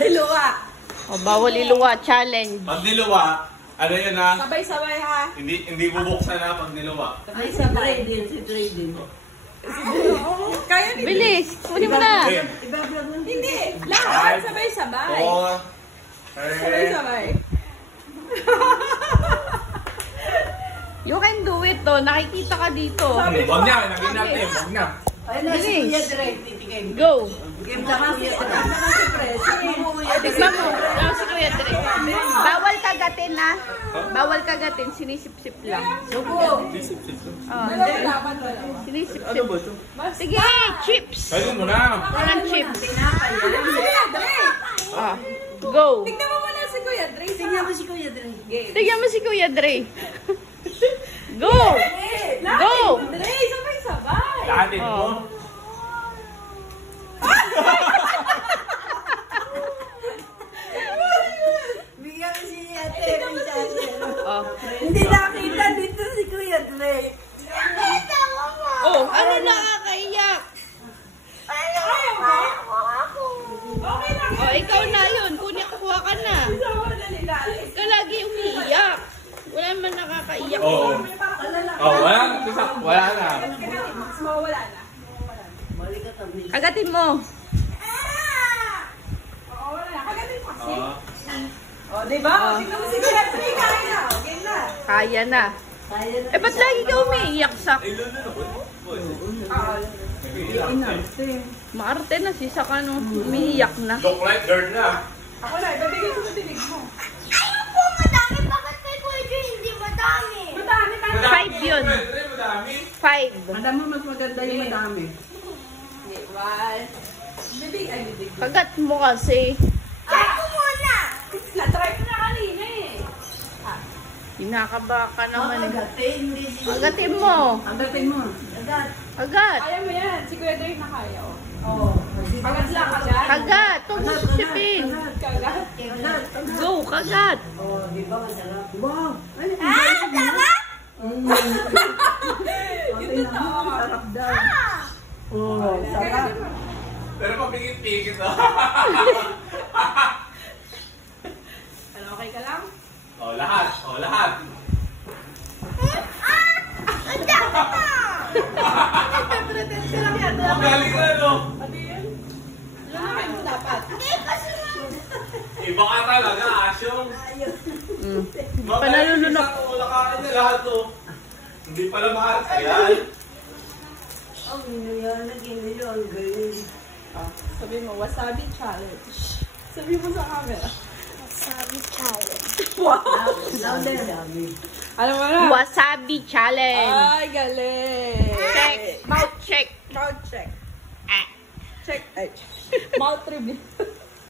Iluwa. O, bawal iluwa. Challenge. Pag niluwa, ano yun ha? Sabay-sabay ha. Hindi bubuksan na pag niluwa. Sabay-sabay. Si trading. Kaya ni Bilis. Kunin mo na. Okay. Hindi. Lahat sabay-sabay. 4, Sabay-sabay. You can do it to. Nakikita ka dito. Huwag niya, naging natin. Huwag na. Ay, na si Bilis. Kuya Dre. Titigay. Go. Game na si Kuya Dre. Tignan mo. Si Kuya Dre. Bawal kagatin na. Bawal kagatin. Sinisip-sip lang. Subo. Oh, Dapat wala. sinisip-sip. Ano ba ito? Sige, chips. Kaya mo na. Walang chips. Tinapay. Kuya Dre. Ah, go. Tignan mo muna si Kuya Dre. Tingnan ko si Kuya Dre. Tignan mo si Kuya Dre. Go. Lahat Go. ni Dre. Sabay-sabay. Lahatin mo. Oh. Bigyan ko si Ate. Oh. Hindi nakita dito si Kuya Dre. Oh, ano nakakaiyak? Okay lang. Oh, ikaw na yun. Kuha ka na. Sama na nila. Huwag ka lagi umiiyak. Wala man nakakaiyak. Oo. Oh, wala na. Wala na. Mawawala na. Mali ka tabi. Agatin mo. Mawawala na. Kagatin mo kasi. Oo. O, diba? Tignan mo si Kuya Dre. Kaya. Okay na. Kaya na. Kaya na. Eh, ba't lagi ka umiiyak, Sak? Maarte na si Sak, ano? Umiiyak na. Look like girl na. Ako na. Ibabigay ko sa tinig mo. Ayun po, madami. Bakit kay Kuya Dre hindi madami? Madami ka na. 5 yun. Madami. 5. Alam mo, mas maganda yung madami. Hindi. One. Bibig. Ay, bibig. Kagat mo kasi. Try ko muna. Na-try ko na kanina eh. Hinakaba ka naman eh. Agatin, hindi si... Agatin mo. Agatin mo. Agat. Kagat. Kaya mo yan. Si Kuya Dre na kaya. Oh. Oo. Kagat lang. Kagat. Kagat. Huwag mo susipin. Kagat. Agat. Go, kagat. Oo, di ba masarap? Wow! Ano? Sarap? Yung totoo. Sarap daw. Oo, sarap. Pero pabigit-pigit na. Ano, okay ka lang? Oh, lahat. Oh, lahat. Pretend ka lang yan. Ang galing na, no? Pati yun. Lalamin mo dapat. Iba ka talaga, asyong. Pa nalulunok. Wala kain niya lahat, to. Hindi pala mahal. Ayan. Ang inayanag, ang galing. Sabi mo, wasabi challenge. Sabi mo sa camera. Sabi challenge. Wow! Louder. Dami. Alam mo na? Wasabi challenge. Ay, galing! Check. Mouth check. Mouth check. Ah. Check. Ay. Mouth review.